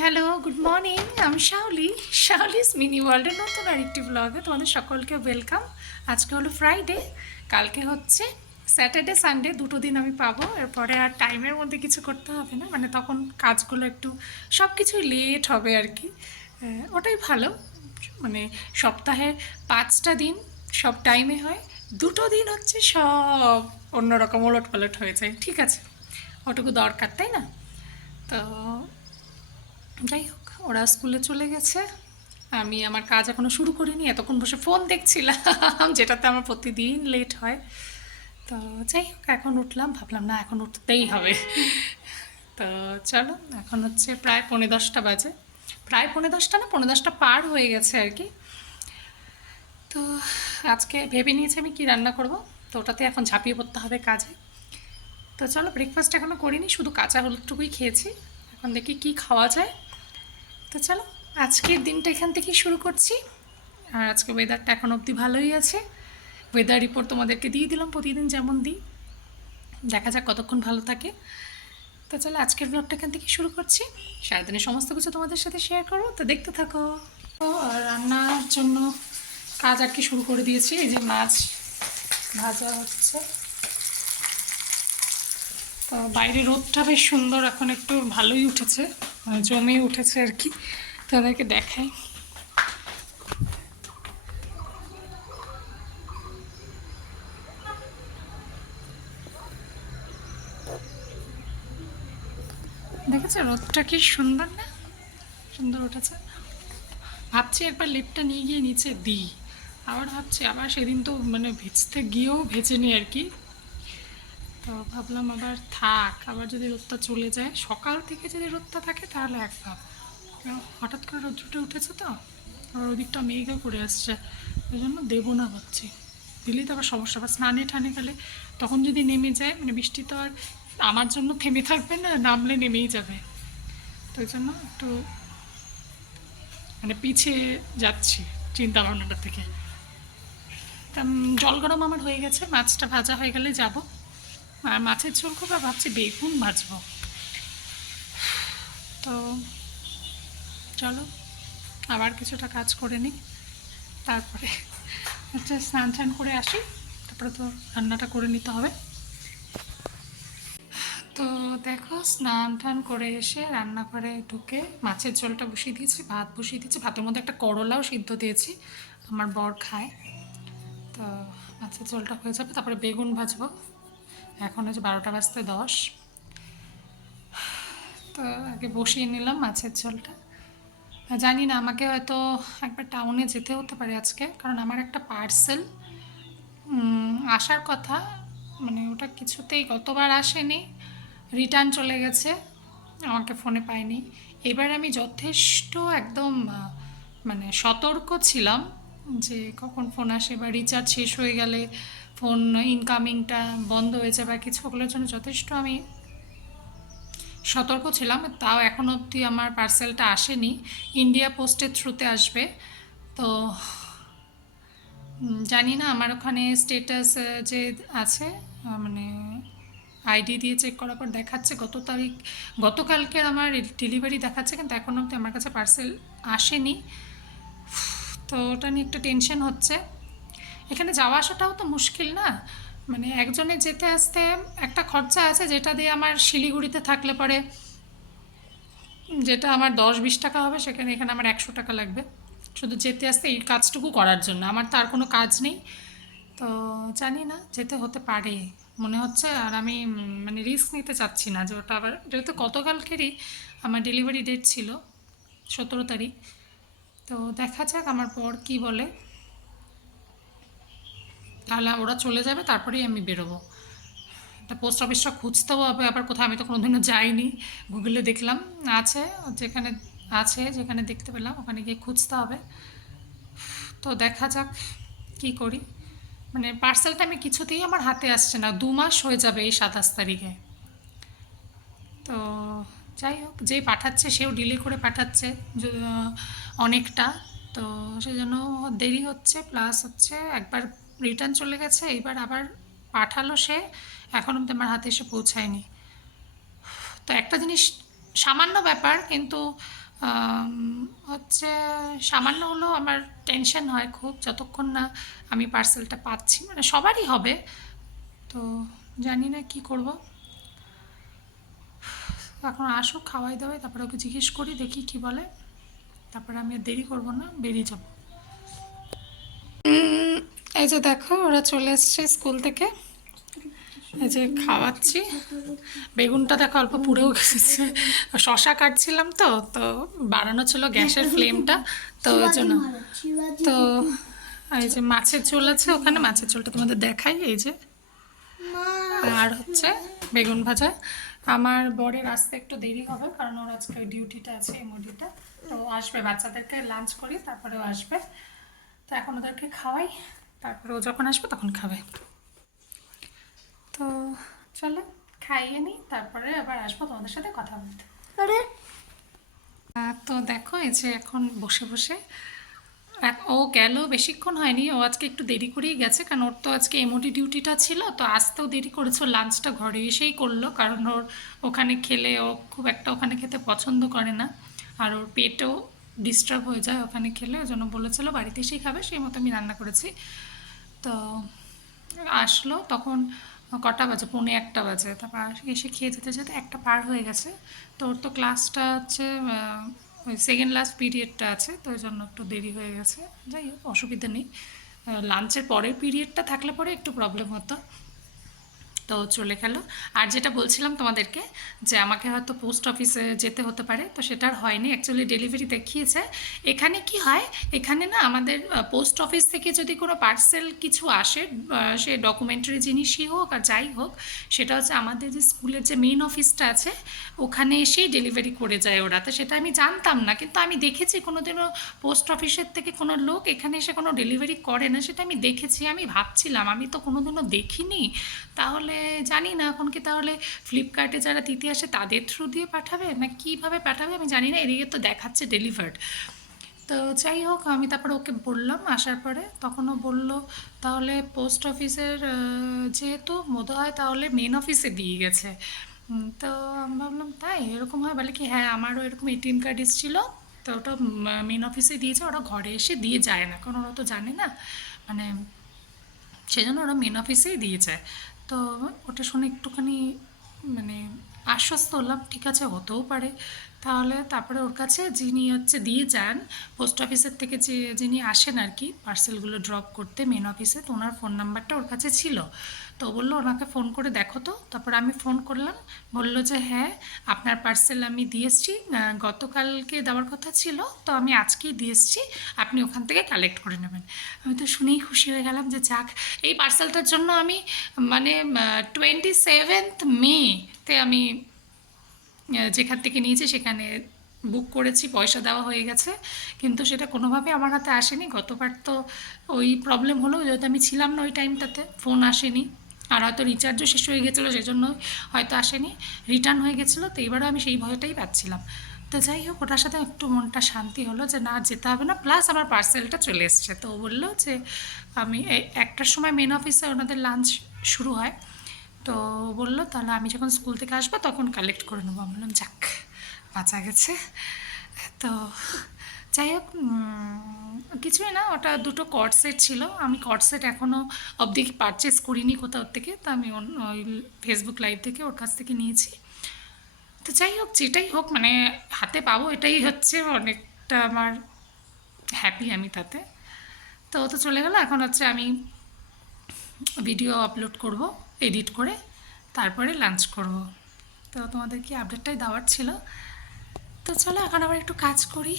Hello, good morning. আমি শাওলিস mini ওয়ার্ল্ডের নতুন আরেকটি ব্লগে তোমাদের সকলকে ওয়েলকাম। আজকে হলো ফ্রাইডে, কালকে হচ্ছে স্যাটারডে সানডে, দুটো দিন আমি পাবো। এরপরে আর টাইমের মধ্যে কিছু করতে হবে না, মানে তখন কাজগুলো একটু সব কিছুই লেট হবে আর কি। ওটাই ভালো, মানে সপ্তাহে 5টা দিন সব টাইমে হয়, দুটো দিন হচ্ছে সব অন্যরকম ওলট পালট হয়ে যায়। ঠিক আছে, ওটুকু দরকার, তাই না? তো যাই হোক, ওরা স্কুলে চলে গেছে, আমি আমার কাজ এখনও শুরু করিনি, এতক্ষণ বসে ফোন দেখছিলাম যেটাতে আমার প্রতিদিন লেট হয়। তো যাই হোক, এখন উঠলাম, ভাবলাম না এখন উঠতেই হবে। তো চলো, এখন হচ্ছে প্রায় 10:45 বাজে, প্রায় 10:45 না, 10:45 পার হয়ে গেছে আর কি। তো আজকে ভেবে নিয়েছি আমি কি রান্না করব, তো ওটাতে এখন ঝাঁপিয়ে পড়তে হবে কাজে। তো চলো, ব্রেকফাস্ট এখনও করিনি, শুধু কাঁচা হলুদটুকুই খেয়েছি, এখন দেখি কি খাওয়া যায়। তো চলো, আজকের দিনটা এখান থেকেই শুরু করছি। আর আজকে ওয়েদারটা এখন অবধি ভালোই আছে, ওয়েদার রিপোর্ট তোমাদেরকে দিয়ে দিলাম প্রতিদিন যেমন দিই, দেখা যাক কতক্ষণ ভালো থাকে। তো চলো, আজকের ব্লগটা এখান থেকে শুরু করছি, সারাদিনের সমস্ত কিছু তোমাদের সাথে শেয়ার করবো, তো দেখতে থাকো। তো রান্নার জন্য কাজ আর কি শুরু করে দিয়েছি, এই যে মাছ ভাজা হচ্ছে। তো বাইরে রোদটা বেশ সুন্দর, এখন একটু ভালোই উঠেছে, মানে জমে উঠেছে আর কি, তাদেরকে দেখাই। দেখেছো রোদটা কি সুন্দর না, সুন্দর উঠেছে। ভাবছি একবার লেপটা নিয়ে গিয়ে নিচে দিই, আবার ভাবছি আবার সেদিন তো মানে ভেজতে গিয়েও ভেজে নিই আর কি। তো ভাবলাম আবার থাক, আবার যদি রোদটা চলে যায়, সকাল থেকে যদি রোদটা থাকে তাহলে এক ভাব, হঠাৎ করে রোদ্রটা উঠেছে তো, আবার ওদিকটা মেঘও করে আসছে, ওই জন্য দেবো না ভাবছি, দিলেই তো আবার সমস্যা, আবার স্নানে ঠানে গেলে তখন যদি নেমে যায়, মানে বৃষ্টি তো আর আমার জন্য থেমে থাকবে না, নামলে নেমেই যাবে। তো ওই জন্য একটু মানে পিছিয়ে যাচ্ছি চিন্তা ভাবনাটা থেকে। তা জল গরম আমার হয়ে গেছে, মাছটা ভাজা হয়ে গেলে যাব। আর মাছের ঝোল করবো, ভাবছি বেগুন ভাজবো। তো চলো, আবার কিছুটা কাজ করে নিই, তারপরে হচ্ছে স্নান টান করে আসি, তারপরে তো রান্নাটা করে নিতে হবে। তো দেখো, স্নান টান করে এসে রান্নাঘরে ঢুকে মাছের ঝোলটা বসিয়ে দিয়েছি, ভাত বসিয়ে দিয়েছি, ভাতের মধ্যে একটা করলাও সিদ্ধ দিয়েছি, আমার বর খায়। তো মাছের ঝোলটা হয়ে যাবে, তারপরে বেগুন ভাজবো। এখন হচ্ছে 12:10 তো আগে বসিয়ে নিলাম মাছের ঝোলটা। জানি না, আমাকে হয়তো একবার টাউনে যেতে হতে পারে আজকে, কারণ আমার একটা পার্সেল আসার কথা, মানে ওটা কিছুতেই গতবার আসেনি, রিটার্ন চলে গেছে, আমাকে ফোনে পাইনি। এবার আমি যথেষ্ট একদম মানে সতর্ক ছিলাম যে কখন ফোন আসে, বা রিচার্জ শেষ হয়ে গেলে ফোন ইনকামিংটা বন্ধ হয়ে যায় বা কিছু, ওগুলোর জন্য যথেষ্ট আমি সতর্ক ছিলাম। তাও এখন অবধি আমার পার্সেলটা আসেনি, ইন্ডিয়া পোস্টের থ্রুতে আসবে। তো জানি না, আমার ওখানে স্টেটাস যে আছে, মানে আইডি দিয়ে চেক করার পর দেখাচ্ছে গত তারিখ, গতকালকের আমার ডেলিভারি দেখাচ্ছে, কিন্তু এখন অবধি আমার কাছে পার্সেল আসেনি। তো ওটা নিয়ে একটা টেনশন হচ্ছে। এখানে যাওয়া আসাটাও তো মুশকিল না, মানে একজনের যেতে আসতে একটা খরচা আছে, যেটা দিয়ে আমার শিলিগুড়িতে থাকলে পরে যেটা আমার 10-20 টাকা হবে, সেখানে এখানে আমার 100 টাকা লাগবে শুধু যেতে আসতে, এই কাজটুকু করার জন্য। আমার তার কোনো কাজ নেই, তো জানি না, যেতে হতে পারে মনে হচ্ছে। আর আমি মানে রিস্ক নিতে চাচ্ছি না যে ওটা আবার, যেহেতু গতকালকেরই আমার ডেলিভারি ডেট ছিল, 17 তারিখ। তো দেখা যাক আমার পর কি বলে, তাহলে ওরা চলে যাবে, তারপরেই আমি বেরোবো। একটা পোস্ট অফিসটা খুঁজতেও হবে আবার কোথায়, আমি তো কোনোদিনও যাইনি, গুগলে দেখলাম আছে, যেখানে আছে, যেখানে দেখতে পেলাম ওখানে গিয়ে খুঁজতে হবে। তো দেখা যাক কি করি, মানে পার্সেলটা আমি কিছুতেই আমার হাতে আসছে না, 2 মাস হয়ে যাবে এই 27 তারিখে। তো যাই হোক, যেই পাঠাচ্ছে সেও ডিলে করে পাঠাচ্ছে অনেকটা, তো সেই জন্য দেরি হচ্ছে, প্লাস হচ্ছে একবার রিটার্ন চলে গেছে, এইবার আবার পাঠালো সে, এখন অব্দি আমার হাতে এসে পৌঁছায়নি। তো একটা জিনিস, সামান্য ব্যাপার, কিন্তু আম, হচ্ছে সামান্য হলেও আমার টেনশন হয় খুব, যতক্ষণ না আমি পার্সেলটা পাচ্ছি, মানে সবারই হবে। তো জানি না কি করব। এখন আসুক, খাওয়াই দাওয়াই, তারপরে ওকে জিজ্ঞেস করি, দেখি কি বলে। তারপরে আমি আর দেরি করবো না, বেরিয়ে যাব। এই যে দেখো, ওরা চলে এসছে স্কুল থেকে। এই যে খাওয়াচ্ছি। বেগুনটা দেখো অল্প পুড়েও গেছে, শশা কাটছিলাম তো তো বাড়ানো ছিল গ্যাসের ফ্লেমটা, তো ওই জন্য। তো এই যে মাছের ঝোল আছে ওখানে, মাছের ঝোলটা তোমাদের দেখাই, এই যে। আর হচ্ছে বেগুন ভাজা। আমার বরের আসতে একটু দেরি হবে, কারণ ওর আজকে ডিউটিটা আছে, এমওডিটা। তো আসবে, বাচ্চাদেরকে লাঞ্চ করি, তারপরে ও আসবে। তো এখন ওদেরকে খাওয়াই, তারপরে ও যখন আসবে তখন খাবে। তো চলো খাইয়ে নিই, তারপরে আবার আসবো তোমাদের সাথে কথা বলতে। তো দেখো, এই যে এখন বসে বসে ও গেল, বেশিক্ষণ হয়নি, ও আজকে একটু দেরি করেই গেছে, কারণ ওর তো আজকে এমওডি ডিউটিটা ছিল, তো আসতেও দেরি করেছে। ও লাঞ্চটা ঘরে এসেই করলো, কারণ ওর ওখানে খেলে ও খুব একটা ওখানে খেতে পছন্দ করে না, আর ওর পেটও ডিস্টার্ব হয়ে যায় ওখানে খেলে, ওই জন্য বলেছিল বাড়িতে এসেই খাবে, সেই মতো আমি রান্না করেছি। তো আসলো তখন কটা বাজে, পৌনে একটা বাজে, তারপর এসে খেয়ে যেতে যেতে একটা পার হয়ে গেছে। তো ওর তো ক্লাসটা হচ্ছে ওই সেকেন্ড লাস্ট পিরিয়ডটা আছে, তো ওই জন্য একটু দেরি হয়ে গেছে। যাই হোক, অসুবিধা নেই। লাঞ্চের পরের পিরিয়ডটা থাকলে পরে একটু প্রবলেম হতো। তো চলে গেল। আর যেটা বলছিলাম তোমাদেরকে, যে আমাকে হয়তো পোস্ট অফিসে যেতে হতে পারে, তো সেটা আর হয়নি, অ্যাকচুয়ালি ডেলিভারি দেখিয়েছে। এখানে কি হয়, এখানে না আমাদের পোস্ট অফিস থেকে যদি কোনো পার্সেল কিছু আসে, সে ডকুমেন্টারি জিনিসই হোক আর যাই হোক, সেটা হচ্ছে আমাদের যে স্কুলের যে মেন অফিসটা আছে ওখানে এসেই ডেলিভারি করে যায় ওরা। তো সেটা আমি জানতাম না, কিন্তু আমি দেখেছি কোনোদিনও পোস্ট অফিসের থেকে কোনো লোক এখানে এসে কোনো ডেলিভারি করে না, সেটা আমি দেখেছি। আমি ভাবছিলাম আমি তো কোনোদিনও দেখিনি, তাহলে জানি না এখন কি তাহলে ফ্লিপকার্টে যারা দিতে আসে তাদের থ্রু দিয়ে পাঠাবে না কীভাবে পাঠাবে আমি জানি না, এদিকে তো দেখাচ্ছে ডেলিভার্ড। তো যাই হোক, আমি তারপরে ওকে বললাম আসার পরে, তখনও বলল তাহলে পোস্ট অফিসের যেহেতু বোধ হয় তাহলে মেন অফিসে দিয়ে গেছে। তো আমি ভাবলাম তাই এরকম হয়, বলে কি হ্যাঁ আমারও এরকম এটিএম কার্ড এসেছিলো, তো ওটা মেন অফিসে দিয়েছে, ওরা ঘরে এসে দিয়ে যায় না, কারণ ওরা তো জানে না, মানে সেজন্য ওরা মেন অফিসেই দিয়ে যায়। তো ওটা শুনে একটুখানি মানে আশ্বস্ত হলাম, ঠিক আছে হতেও পারে। তাহলে তারপরে ওর কাছে যিনি হচ্ছে দিয়ে যান পোস্ট অফিসের থেকে, যে যিনি আসেন আর কি পার্সেলগুলো ড্রপ করতে মেন অফিসে, তো ওনার ফোন নাম্বারটা ওর কাছে ছিল। তো বললো ওনাকে ফোন করে দেখো তো, তারপর আমি ফোন করলাম, বললো যে হ্যাঁ আপনার পার্সেল আমি দিয়ে এসেছি, গতকালকে দেওয়ার কথা ছিল, তো আমি আজকেই দিয়ে এসেছি, আপনি ওখান থেকে কালেক্ট করে নেবেন। আমি তো শুনেই খুশি হয়ে গেলাম যে যাক, এই পার্সেলটার জন্য আমি মানে 27 মেতে আমি যেখান থেকে নিয়েছি সেখানে বুক করেছি, পয়সা দেওয়া হয়ে গেছে, কিন্তু সেটা কোনোভাবে আমার হাতে আসেনি। গতবার তো ওই প্রবলেম হলো, যেহেতু আমি ছিলাম না ওই টাইমটাতে, ফোন আসেনি, আর হয়তো রিচার্জও শেষ হয়ে গেছিলো সেজন্য হয়তো আসেনি, রিটার্ন হয়ে গেছিলো, তো এবারও আমি সেই ভয়টাই পাচ্ছিলাম। তো যাই হোক, ওটার সাথে একটু মনটা শান্তি হলো যে না যেতে হবে না, প্লাস আমার পার্সেলটা চলে এসছে। তো ও বললো যে আমি একটার সময় মেন অফিসে ওনাদের লাঞ্চ শুরু হয়, তো বললো তাহলে আমি যখন স্কুল থেকে আসবো তখন কালেক্ট করে নেবো। আমি বললাম যাক, বাঁচা গেছে। তো যাই হোক, কিছুই না, ওটা দুটো কর্ড সেট ছিল, আমি কর্ড সেট এখনও অবধি পারচেস করিনি কোথাও থেকে, তো আমি ওই ফেসবুক লাইভ থেকে ওর কাছ থেকে নিয়েছি। তো যাই হোক, যেটাই হোক মানে হাতে পাবো, এটাই হচ্ছে অনেকটা আমার হ্যাপি আমি তাতে। তো ও তো চলে গেলো, এখন হচ্ছে আমি ভিডিও আপলোড করব এডিট করে, তারপরে লাঞ্চ করব। তো তোমাদের কি আপডেটটাই দেওয়ার ছিল। তো চলো এখন আবার একটু কাজ করি,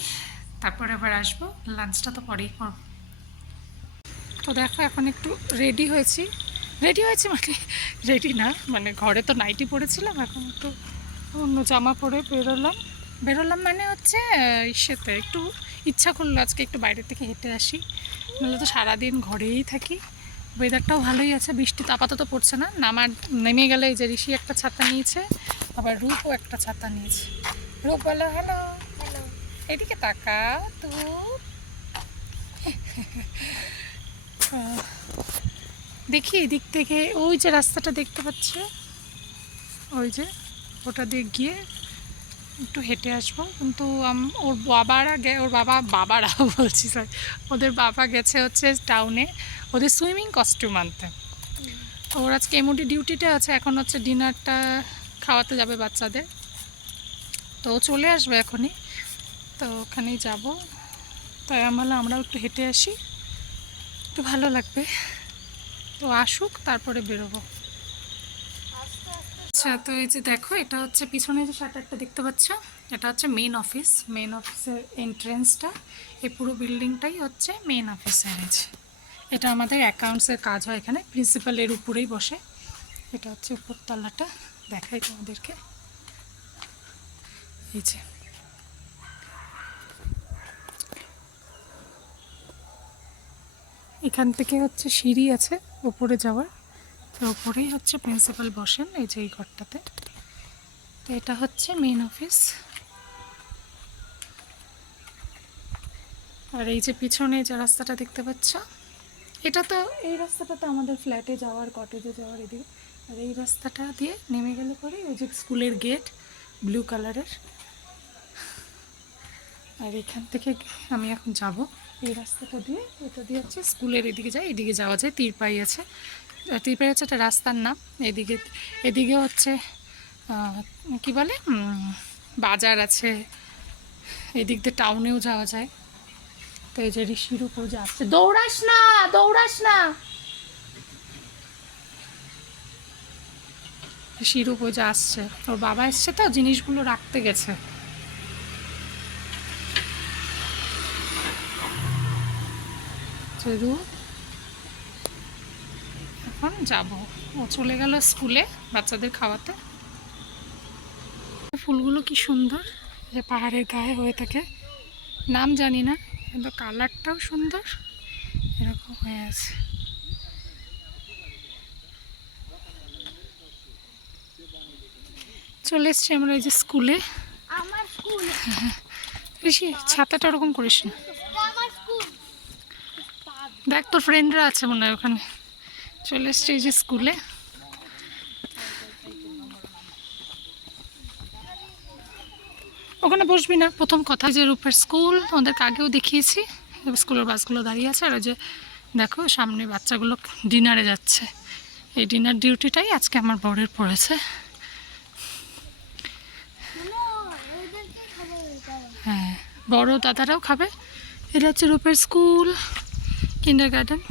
তারপরে আবার আসবো, লাঞ্চটা তো পরেই করব। তো দেখো এখন একটু রেডি হয়েছি, রেডি হয়েছি মানে রেডি না, মানে ঘরে তো নাইটি পরেছিলাম, এখন একটু অন্য জামা পরে বেরোলাম মানে হচ্ছে ইসেতে একটু ইচ্ছা করলো আজকে একটু বাইরে থেকে হেঁটে আসি, নাহলে তো সারাদিন ঘরেই থাকি। ওয়েদারটাও ভালোই আছে, বৃষ্টি তো আপাতত পড়ছে না, নেমে গেলে এই যে ঋষি একটা ছাতা নিয়েছে, আবার রূপও একটা ছাতা নিয়েছে। রূপ বলো হ্যালো, হ্যালো, এদিকে তাকা তো। দেখি এদিক থেকে ওই যে রাস্তাটা দেখতে পাচ্ছ, ওই যে ওটা দিয়ে গিয়ে একটু হেঁটে আসবো, কিন্তু ওর বাবারা বলছি, সরি, ওদের বাবা গেছে হচ্ছে টাউনে ওদের সুইমিং কস্টিউম আনতে। তো ওর আজকে এমওডি ডিউটিটা আছে, এখন হচ্ছে ডিনারটা খাওয়াতে যাবে বাচ্চাদের, তো ও চলে আসবে এখনই, তো ওখানেই যাব। তাই আমরাও একটু হেঁটে আসি, একটু ভালো লাগবে, তো আসুক তারপরে বেরোবো। আচ্ছা, তো এই যে দেখো, এটা হচ্ছে পিছনে যে শাটারটা দেখতে পাচ্ছ, এটা হচ্ছে মেন অফিসের এন্ট্রেন্সটা। এই পুরো বিল্ডিংটাই হচ্ছে মেন অফিসের। এটা আমাদের অ্যাকাউন্টসের কাজ হয় এখানে, প্রিন্সিপালের উপরেই বসে। এটা হচ্ছে উপরতলাটা, দেখাই তোমাদেরকে। এই যে এখান থেকে হচ্ছে সিঁড়ি আছে উপরে যাওয়ার, তো উপরেই হচ্ছে প্রিন্সিপাল বসেন, এই যে এই ঘরটাতে। তো এটা হচ্ছে মেন অফিস। আর এই যে পিছনে যে রাস্তাটা দেখতে পাচ্ছ, এই রাস্তাটা তো আমাদের ফ্ল্যাটে যাওয়ার, কটেজে যাওয়ার এদিকে। আর এই রাস্তাটা দিয়ে নেমে গেলে পরে ওই যে স্কুলের গেট ব্লু কালারের। আর এখান থেকে আমি এখন যাব এই রাস্তাটা দিয়ে, এটা দিয়ে হচ্ছে স্কুলের এদিকে যায়, এদিকে যাওয়া যায়। তিরপাই আছে, তিরপাই হচ্ছে একটা রাস্তার নাম। এদিকে হচ্ছে কি বলে, বাজার আছে, এদিক দিয়ে টাউনেও যাওয়া যায়। তো এই যে ঋষির উপর যে আসছে, দৌড়াস না, ঋষির উপর যে আসছে, ওর বাবা এসছে তো জিনিসগুলো রাখতে গেছে। এখন যাব, ও চলে গেল স্কুলে বাচ্চাদের খাওয়াতে। ফুলগুলো কি সুন্দর, যে পাহাড়ের গায়ে হয়ে থাকে, নাম জানি না, কিন্তু কালারটাও সুন্দর, এরকম হয়ে আছে। চলে এসছি আমরা এই যে স্কুলে। বেশি ছাতাটা ওরকম করিস না, দেখ তোর ফ্রেন্ডরা আছে মনে হয় ওখানে। চলে এসছি এই যে স্কুলে। ওখানে বসবি না, প্রথম কথা। যে রূপের স্কুল তোমাদেরকে আগেও দেখিয়েছি, স্কুলের বাসগুলো দাঁড়িয়ে আছে। আর ওই যে দেখো সামনে বাচ্চাগুলো ডিনারে যাচ্ছে, এই ডিনার ডিউটিটাই আজকে আমার বরের পড়েছে। হ্যাঁ, বড় দাদারাও খাবে। এটা হচ্ছে রূপের স্কুল, কিন্ডার গার্ডেন।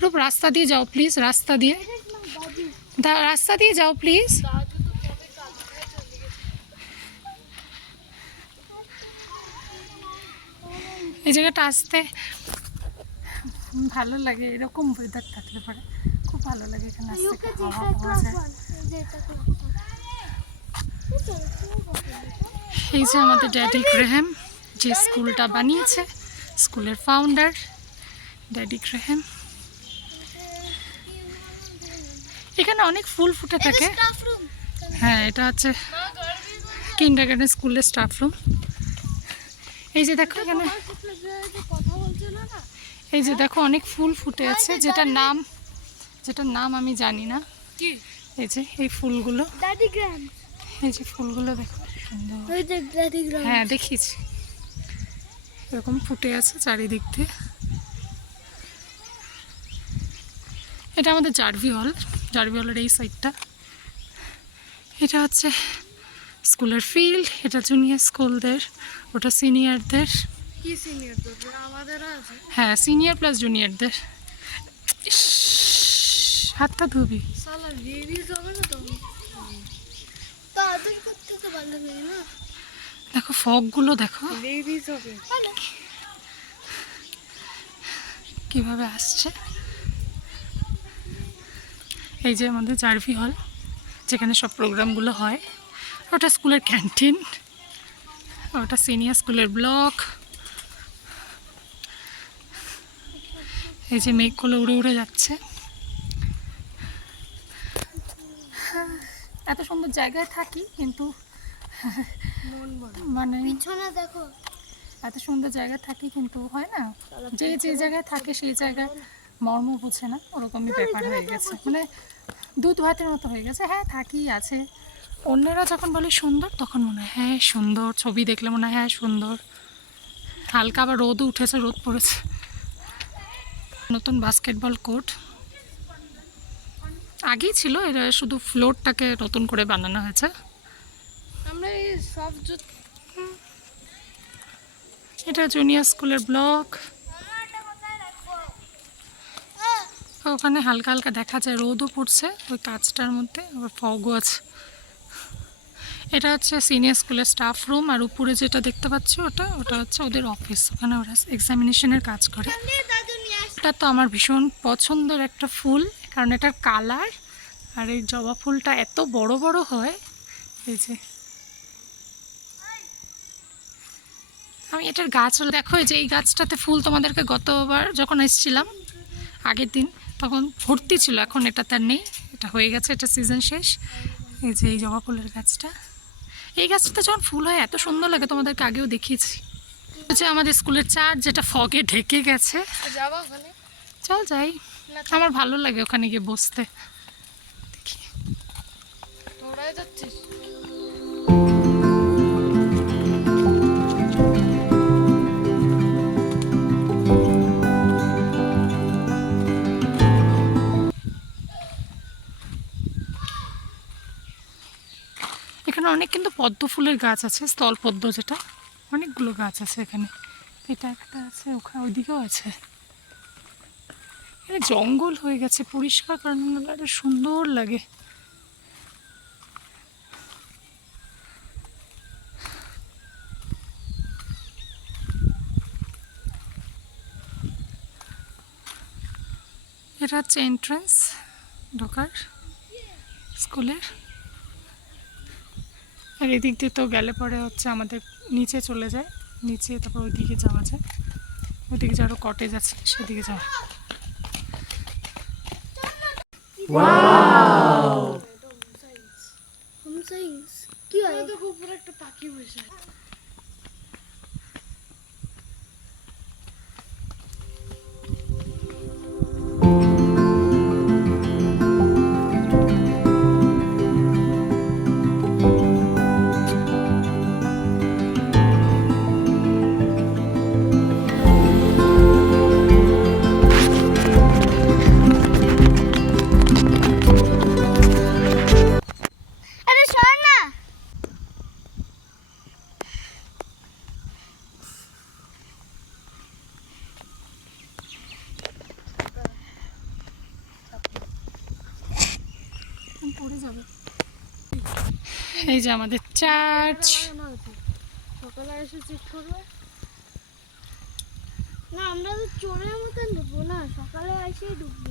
রূপ, রাস্তা দিয়ে যাও প্লিজ, রাস্তা দিয়ে যাও প্লিজ। এই জায়গাটা আসতে ভালো লাগে, এরকম ওয়েদার থাকলে পরে খুব ভালো লাগে এখানে আসতে, হাওয়া পাওয়া যায়। এই যে আমাদের ড্যাডি গ্রেহাম, যে স্কুলটা বানিয়েছে, স্কুলের ফাউন্ডার ড্যাডি গ্রেহাম। এখানে অনেক ফুল ফুটে থাকে। হ্যাঁ, এটা হচ্ছে কিন্ডারগার্টেন স্কুলের স্টাফ রুম। এই যে দেখো এখানে, এই যে দেখো অনেক ফুল ফুটে আছে, যেটার নাম আমি জানি না। এই যে এই ফুলগুলো, এই যে ফুলগুলো দেখো সুন্দর। হ্যাঁ, দেখিয়েছি, এরকম ফুটে আছে চারিদিক দিয়ে। এটা আমাদের জারভি হলের এই সাইডটা। এটা হচ্ছে স্কুলের ফিল্ড, এটা জুনিয়র স্কুলদের, ওটা সিনিয়রদের। হ্যাঁ, সিনিয়র প্লাস জুনিয়রদের। হাতটা ধুবি। দেখো ফগগুলো দেখো কিভাবে আসছে। এই যে আমাদের জারভি হল, যেখানে সব প্রোগ্রামগুলো হয়। ওটা স্কুলের ক্যান্টিন, ওটা সিনিয়র স্কুলের ব্লক। এই যে মেঘগুলো উড়ে উড়ে যাচ্ছে। এত সুন্দর জায়গায় থাকি, কিন্তু মানে দেখো, এত সুন্দর জায়গায় থাকি কিন্তু হয় না, যে জায়গায় থাকে সেই জায়গায় মর্ম বুঝে না, ওরকমই ব্যাপার হয়ে গেছে। মানে দুধ ভাতের মতো হয়ে গেছে। হ্যাঁ, থাকি আছে, অন্যেরা যখন বলে সুন্দর তখন মনে হয় হ্যাঁ সুন্দর, ছবি দেখলে মনে হয় হ্যাঁ সুন্দর। হালকা আবার রোদও উঠেছে, রোদ পড়েছে। নতুন বাস্কেটবল কোর্ট আগেই ছিল, এটা শুধু ফ্লোরটাকে নতুন করে বানানো হয়েছে। আমরা এই সব এটা জুনিয়র স্কুলের ব্লক। ওখানে হালকা হালকা দেখা যায়, রোদও পড়ছে ওই কাজটার মধ্যে, আবার ফগও আছে। এটা হচ্ছে সিনিয়র স্কুলের স্টাফ রুম, আর উপরে যেটা দেখতে পাচ্ছি ওটা ওটা হচ্ছে ওদের অফিস, ওখানে ওরা এক্সামিনেশনের কাজ করে। এটা তো আমার ভীষণ পছন্দের একটা ফুল, কারণ এটার কালার আর এই জবা ফুলটা এত বড় বড় হয়। এই যে আমি এটার গাছ দেখো, এই যে এই গাছটাতে ফুল তোমাদেরকে গতবার যখন এসেছিলাম আগের দিন তখন ভর্তি ছিল, এখন এটা তার নেই, এটা হয়ে গেছে, এটা সিজন শেষ। এই যে এই জবা ফুলের গাছটা, এই গাছটাতে যখন ফুল হয় এত সুন্দর লাগে, তোমাদেরকে আগেও দেখিয়েছি। হচ্ছে আমাদের স্কুলের চার, যেটা ফগে ঢেকে গেছে। যাবো ওখানে, চল যাই, আমার ভালো লাগে ওখানে গিয়ে বসতে। দেখি তোরাই যাচ্ছিস। এখানে অনেক কিন্তু পদ্ম ফুলের গাছ আছে, স্থল পদ্ম যেটা, অনেকগুলো গাছ আছে এখানে। এটা একটা আছে, ওখানে ওইদিকেও আছে। এখানে জঙ্গল হয়ে গেছে, পরিষ্কার করানো সুন্দর লাগে। এটা হচ্ছে এন্ট্রান্স ঢোকার স্কুলের। আর এদিক দিয়ে তো গেলে পরে হচ্ছে আমাদের নিচে চলে যায়, নিচে তারপর ওইদিকে যাওয়া যায়, ওইদিকে যে আরও কটেজ আছে সেদিকে যাওয়া। কি হয় দেখো, উপরে একটা পাখি বসে আছে। পড়ে যাবে। এই যে আমাদের চার্চ। সকালে এসে চেক করবে না, আমরা তো চোরের মতন ঢুকবো না, সকালে এসেই ঢুকবো।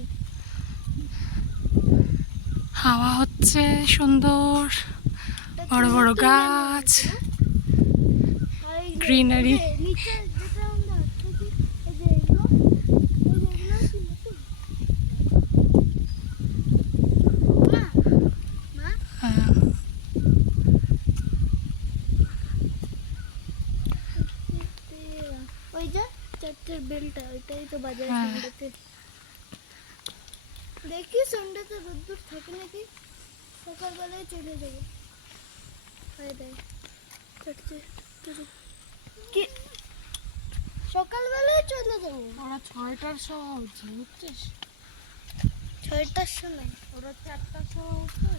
হাওয়া হচ্ছে সুন্দর, বড় বড় গাছ, গ্রিনারি। নিচে যেটা আমরা দেখি, এই যে এগুলো, এই যে এগুলো কি নতুন? মা, মা, ওই যে চার্চের বেলটা, ওইটাই তো বাজার সানডেতে। দেখি সানডেতে রোদ্দুর থাকে নাকি, সকালবেলায় চলে যাবো। হয় দেয় চার্চে কি সকালবেলায় চলে যাবো। ওরা 6টার সময় উঠছে, বুঝছিস? 6টার সময়, ওরা 4টার সময় উঠছে।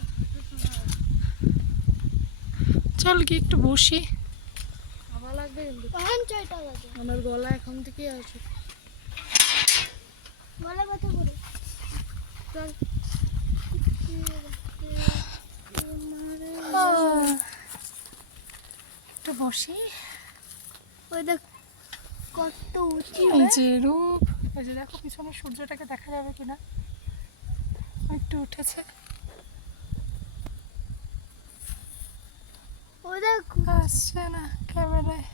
চল কি একটু বসি, হাওয়া লাগবে কিন্তু। কখন 6টা বাজে? আমার গলা এখন থেকেই আছে, গলা ব্যথা করে। চল একটু বসি। ওই দেখ কত উঁচু, এই যে রূপ, এই যে দেখো পিছনে সূর্যটাকে দেখা যাবে কিনা, একটু উঠেছে। ওই দেখ আসছে না ক্যামেরায়।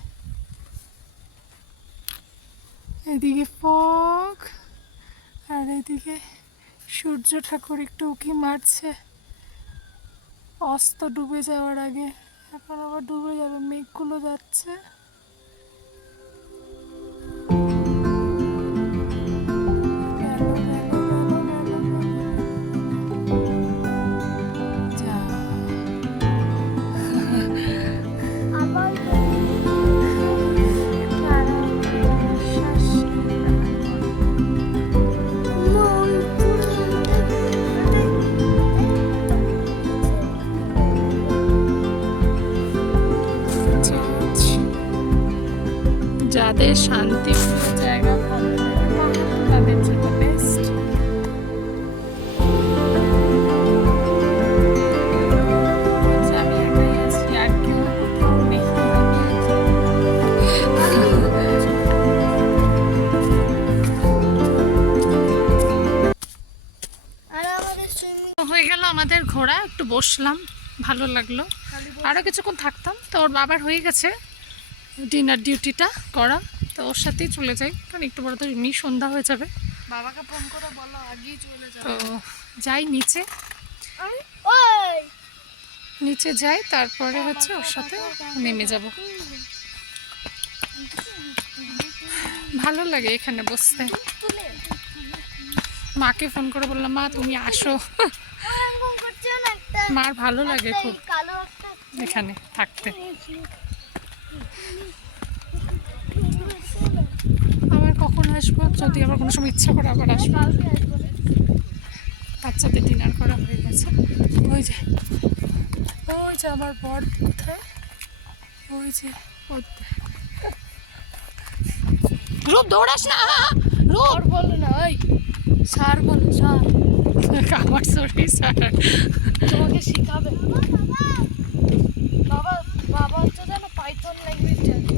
এদিকে ফগ আর এদিকে সূর্য ঠাকুর একটু উঁকি মারছে অস্ত ডুবে যাওয়ার আগে, এখন আবার ডুবে যাবে, মেঘগুলো যাচ্ছে। যা যাদের শান্তিপ্রিয় জায়গা ভালো লাগে তাদের জন্য বেস্ট। আমি একাই আছি, আর কেউ কোথাও নেই। আর আমাদের সুইমিং হয়ে গেল আমাদের ঘোরা, একটু বসলাম, ভালো লাগলো। আরও কিছুক্ষণ থাকতাম, তো ওর বাবার হয়ে গেছে ডিনার ডিউটিটা করা, তো ওর সাথেই চলে যাই, কারণ একটু বড় তো এমনি সন্ধ্যা হয়ে যাবে। বাবাকে ফোন করে বলো আগেই চলে তো যাবে। যাই নিচে, ওই নিচে যাই, তারপরে হচ্ছে ওর সাথে নেমে যাব। ভালো লাগে এখানে বসতে। তুলে মাকে ফোন করে বললাম, মা তুমি আসো। ওরকম করছে না একটা মার ভালো লাগে খুব কালো একটা এখানে থাকতে। আবার কখন আসবো, যদি আবার কোনো সময় ইচ্ছা করে আবার আসবো। কালকে আসবো না। বাচ্চাদের ডিনার করা হয়ে গেছে। ওই যে ওই যে আমার বর কোথায়, ওই যে রূপ দৌড়াস না, রূপ বলো না ওই স্যার বলো স্যার, আমার শরীর স্যার। তোমাকে শিখাবে। বাবা বাবা হচ্ছে যেন পাইথন ল্যাঙ্গুয়েজ জানে।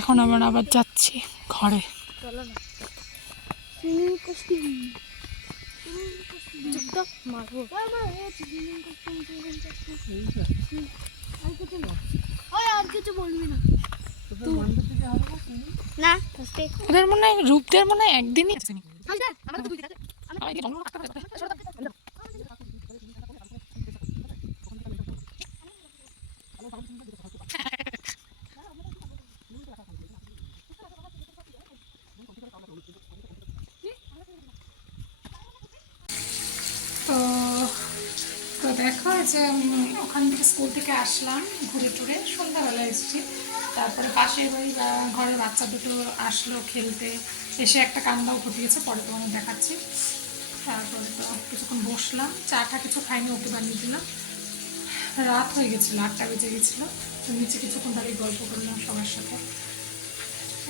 এখন আমরা আবার যাচ্ছি ঘরে। চলো না সুইমিং কস্টিউম যুক্ত মারবো। ওই আর কিছু বলবি না না ফার্স্টে ওদের মনে হয় রূপদের মনে হয় একদিনই তো তো দেখো এই যে ওখান থেকে স্কুল থেকে আসলাম ঘুরে টুরে, সন্ধ্যাবেলা এসেছি। তারপরে পাশের বাড়ি বা ঘরের বাচ্চা দুটো আসলো খেলতে, এসে একটা কান্দাও ঘটিয়েছে, পরে তোমাদের দেখাচ্ছি। তারপরে তো কিছুক্ষণ বসলাম, চাটা কিছু খাইনি, ওকে বানিয়ে দিলাম। রাত হয়ে গেছিলো, 8টা বেজে গেছিলো। তো নিচে কিছুক্ষণ দাঁড়িয়ে গল্প করলাম সবার সাথে।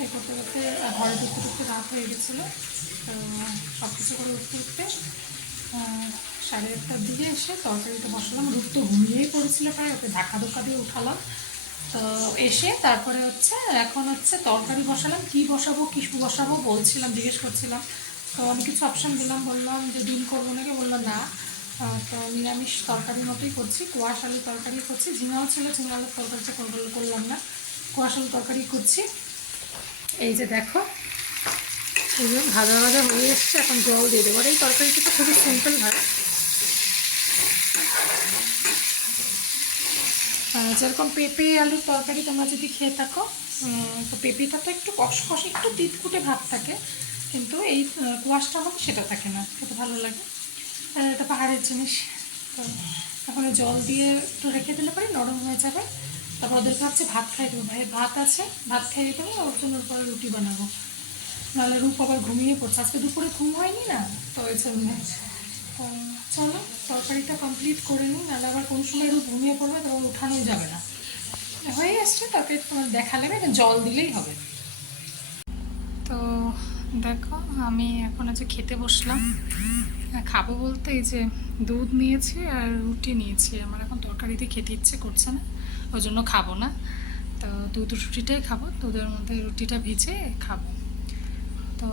এই করতে করতে ঘরে ঢুকতে ঢুকতে রাত হয়ে গেছিলো। তো সব কিছু করে উঠতে উঠতে 8:30টার দিকে এসে তরকারিটা বসালাম। রূপ তো ঘুমিয়েই পড়েছিল প্রায়, ওকে ধাক্কা ধোক্কা দিয়ে উঠালাম। তো এসে তারপরে হচ্ছে এখন হচ্ছে তরকারি বসালাম। কী বসাবো বলছিলাম, জিজ্ঞেস করছিলাম। তো আমি কিছু অপশান দিলাম, বললাম যে ডিম করবো নাকি, বললো না। তো নিরামিষ তরকারি মতোই করছি, কোয়াশ আলুর তরকারি করছি। ঝিঙাও ছিল, ঝিঙা আলুর তরকারিটা করলাম না, কোয়াশ আলুর তরকারি করছি। এই যে দেখো, এই যে ভাজা ভাজা হয়ে এসছে, এখন জল দিয়ে দেবো। আর এই তরকারিটা তো খুবই সিম্পল হয়। যেরকম পেঁপে আলুর তরকারি তোমরা যদি খেয়ে থাকো, তো পেঁপেটা তো একটু কষকষে, একটু তিতকুটে ভাব থাকে, কিন্তু এই কোয়াশটা আমাকে সেটা থাকে না, খেতে ভালো লাগে। এটা পাহাড়ের জিনিস। তো এখন জল দিয়ে একটু রেখে দিলে পরে নরম হয়ে যাবে। তারপর ওদেরকে হচ্ছে ভাত খাই দেবো, ভাই ভাত আছে, ভাত খাইয়ে দেবো। ওর জন্য পরে রুটি বানাবো, নাহলে রূপ আবার ঘুমিয়ে পড়ছে, আজকে দুপুরে ঘুম হয়নি না, তো ওই জন্য। তো চলো তরকারিটা কমপ্লিট করে নিই, নাহলে আবার কোন সময় রূপ ঘুমিয়ে পড়বে, তখন উঠানোই যাবে না। হয়ে আসছে, তরকারি তোমার দেখা নেবে, জল দিলেই হবে। তো দেখো আমি এখন হচ্ছে খেতে বসলাম। খাবো বলতে এই যে দুধ নিয়েছি আর রুটি নিয়েছি। আমার এখন তরকারি দিয়ে খেতে ইচ্ছে করছে না, ওই জন্য খাবো না। তো দুধ রুটিটাই খাবো, দুধের মধ্যে রুটিটা ভিজে খাবো। তো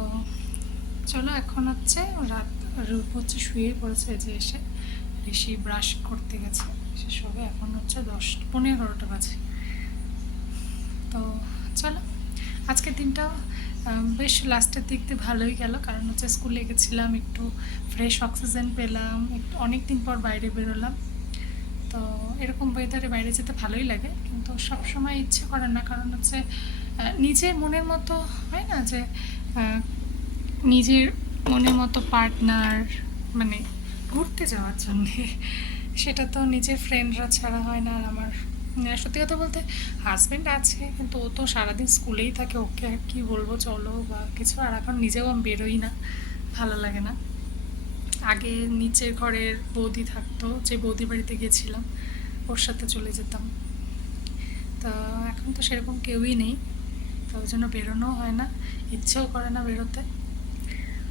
চলো এখন হচ্ছে রাত, রূপ হচ্ছে শুয়ে পড়েছে, যে এসে ঋষি ব্রাশ করতে গেছে, শেষ হবে। এখন হচ্ছে 10-11টা বাজে। তো চলো আজকের দিনটা বেশ লাস্টের দিক দিয়ে ভালোই গেল, কারণ হচ্ছে স্কুলে গেছিলাম, একটু ফ্রেশ অক্সিজেন পেলাম, একটু অনেক দিন পর বাইরে বেরোলাম। তো এরকম ওয়েদারে বাইরে যেতে ভালোই লাগে, কিন্তু সব সময় ইচ্ছে করে না, কারণ হচ্ছে নিজের মনের মতো হয় না, যে নিজের মনের মতো পার্টনার মানে ঘুরতে যাওয়ার জন্যে, সেটা তো নিজের ফ্রেন্ডরা ছাড়া হয় না। আর আমার সত্যি কথা বলতে হাজব্যান্ড আছে, কিন্তু ও তো সারাদিন স্কুলেই থাকে, ওকে আর কি বলবো চলো বা কিছু। আর এখন নিজেও আমি বেরোই না, ভালো লাগে না। আগে নিচের ঘরের বৌদি থাকতো, যে বৌদি বাড়িতে গেছিলাম ওর সাথে চলে যেতাম। তো এখন তো সেরকম কেউই নেই, তো ওই জন্য বেরোনোও হয় না, ইচ্ছেও করে না বেরোতে।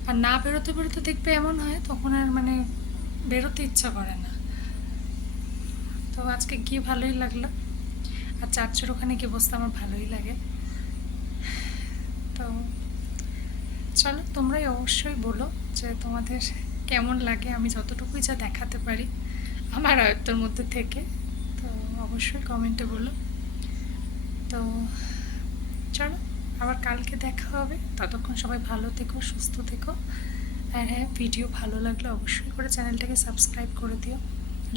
আর না বেরোতে বেরোতে দেখবে এমন হয় তখন আর মানে বেরোতে ইচ্ছা করে না। তো আজকে গিয়ে ভালোই লাগলো। আর চার্চের ওখানে গিয়ে বসতে আমার ভালোই লাগে। তো চলো, তোমরাই অবশ্যই বলো যে তোমাদের কেমন লাগে আমি যতটুকুই যা দেখাতে পারি আমার আয়ত্তের মধ্যে থেকে। তো অবশ্যই কমেন্টে বলো। তো চলো, আবার কালকে দেখা হবে। ততক্ষণ সবাই ভালো থেকো, সুস্থ থেকো। আর হ্যাঁ, ভিডিও ভালো লাগলে অবশ্যই করে চ্যানেলটাকে সাবস্ক্রাইব করে দিও,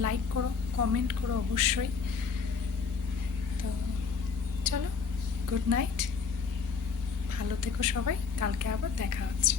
লাইক করো, কমেন্ট করো অবশ্যই। তো চলো, গুড নাইট, ভালো থেকো সবাই, কালকে আবার দেখা হচ্ছে।